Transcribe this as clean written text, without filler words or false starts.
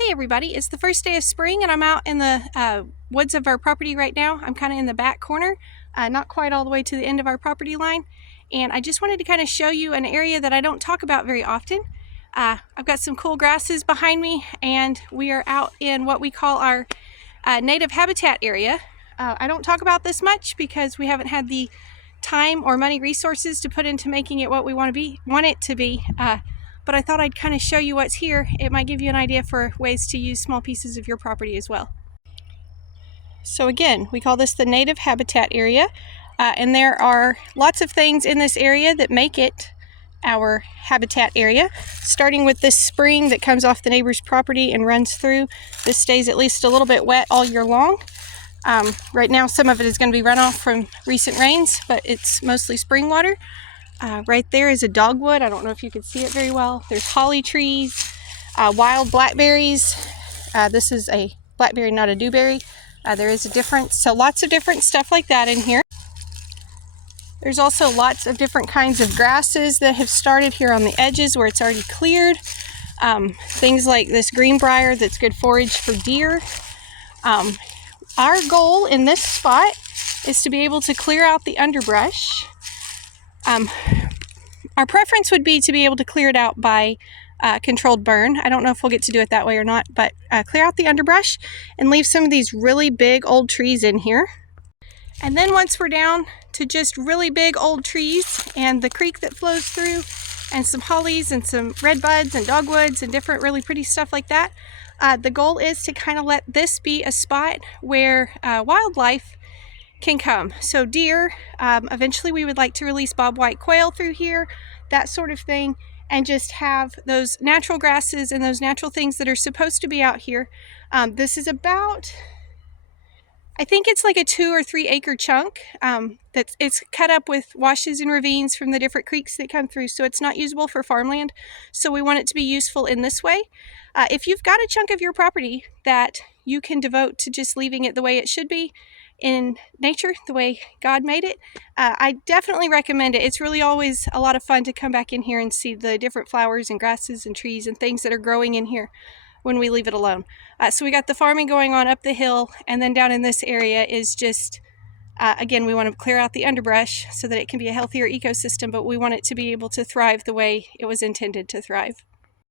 Hey everybody, it's the first day of spring and I'm out in the woods of our property right now. I'm kind of in the back corner, not quite all the way to the end of our property line. And I just wanted to kind of show you an area that I don't talk about very often. I've got some cool grasses behind me and we are out in what we call our native habitat area. I don't talk about this much because we haven't had the time or money resources to put into making it what we want it to be. But I thought I'd kind of show you what's here. It might give you an idea for ways to use small pieces of your property as well. So again, we call this the native habitat area, and there are lots of things in this area that make it our habitat area, starting with this spring that comes off the neighbor's property and runs through. This stays at least a little bit wet all year long. Right now some of it is going to be runoff from recent rains, but it's mostly spring water. Right there is a dogwood. I don't know if you can see it very well. There's holly trees, wild blackberries. This is a blackberry, not a dewberry. There is a difference. So lots of different stuff like that in here. There's also lots of different kinds of grasses that have started here on the edges where it's already cleared. Things like this greenbrier that's good forage for deer. Our goal in this spot is to be able to clear out the underbrush. Our preference would be to be able to clear it out by controlled burn. I don't know if we'll get to do it that way or not, but clear out the underbrush and leave some of these really big old trees in here. And then once we're down to just really big old trees and the creek that flows through and some hollies and some redbuds and dogwoods and different really pretty stuff like that, the goal is to kind of let this be a spot where wildlife can come. So deer, eventually we would like to release bobwhite quail through here, that sort of thing, and just have those natural grasses and those natural things that are supposed to be out here. This is about, I think it's like a 2 or 3 acre chunk it's cut up with washes and ravines from the different creeks that come through, so it's not usable for farmland. So we want it to be useful in this way. If you've got a chunk of your property that you can devote to just leaving it the way it should be, in nature, the way God made it, I definitely recommend it. It's really always a lot of fun to come back in here and see the different flowers and grasses and trees and things that are growing in here when we leave it alone. So we got the farming going on up the hill, and then down in this area is just, again, we want to clear out the underbrush so that it can be a healthier ecosystem, but we want it to be able to thrive the way it was intended to thrive.